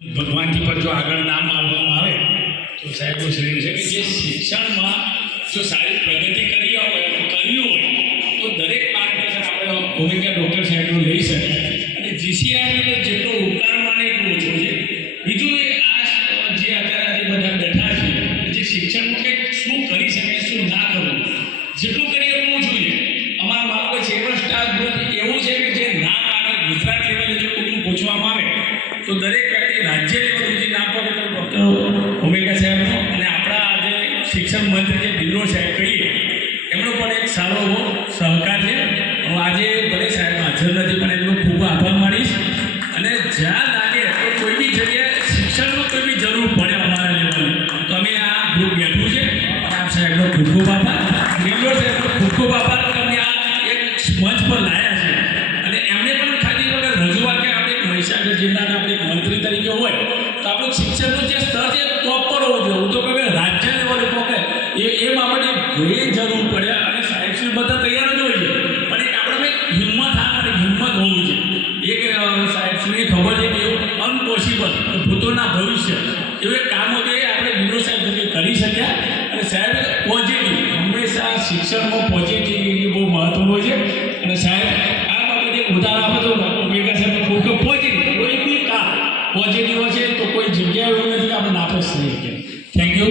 ભગવાનથી પર જો આગળ નામ માનવામાં આવે, તો સાહેબો શ્રેણી છે કે જે શિક્ષણમાં જો સારી પ્રગતિ કરી હોય કર્યું હોય, તો દરેક માર્ગદર્શન આપણે ભૂમિકા ડૉક્ટર સાહેબનું લઈ શકે અને જીસીઆરનો જેટલો ઉપકાર માને એટલું ઓછો છે. બીજું એ આ જે અત્યારે બધા બેઠા છે, જે શિક્ષણમાં કંઈક શું કરી શકે, શું ના કરવું, જેટલું કરીએ એટલું જોઈએ અમારા મારો છે એવો છે કે જે ના આગળ ગુજરાત લેવલે જો કોઈનું પૂછવામાં આવે, તો દરેક રાજ્ય લેવલ સુધી પડે તો ડૉક્ટર ભૂમિકા સાહેબનો અને આપણા આજે શિક્ષણ મંત્રી જે ડિલ્લો સાહેબ કહીએ, એમનો પણ એક સારો એવો સહકાર છે. હું આજે ભલે સાહેબ હાજર નથી, પણ એમનો ખૂબ આભાર માનીશ. અને જ્યાં લાગે તો કોઈ બી જગ્યાએ શિક્ષણનો કોઈ બી જરૂર પડે અમારા લેવલે, તો અમે આ ગ્રુપ બેઠું છે. આપ સાહેબનો ખૂબ ખૂબ આભાર. ડિલ્લો સાહેબનો ખૂબ ખૂબ આભાર. તમને આ એક મંચ પર લાયા છે. અને એમને પણ ખાલી વગર રજૂઆત કે આપણે મહીસાગર જિલ્લાના આપણે મંત્રી તરીકે હોય, તો આપણું શિક્ષણનું જે સ્તર છે ટોપ પર હોવું જોઈએ. હું તો કહું રાજ્ય લેવલે પોકે, એ એમ આપણને ઘણી જરૂર પડે અને શ્રી બધા તૈયાર જ હોય છે. પણ એક આપણે હિંમત હા અને હિંમત હોવું જોઈએ. એક શ્રીને ખબર છે કે એવું અનપોસિબલ ભૂતોના ભવિષ્ય, એવું કામ એ આપણે વિનો સાહેબ તરીકે કરી શક્યા. અને સાહેબ પોઝિટિવ હંમેશા શિક્ષણમાં પોઝિટિવ બહુ મહત્વનું છે. અને સાહેબ, આ બાબતે ઉદાહરણ આપે તો પોઝિટિવ હશે તો કોઈ જગ્યાએ એવું નથી આપણે નાપાસ થઈ શકીએ થેન્ક યુ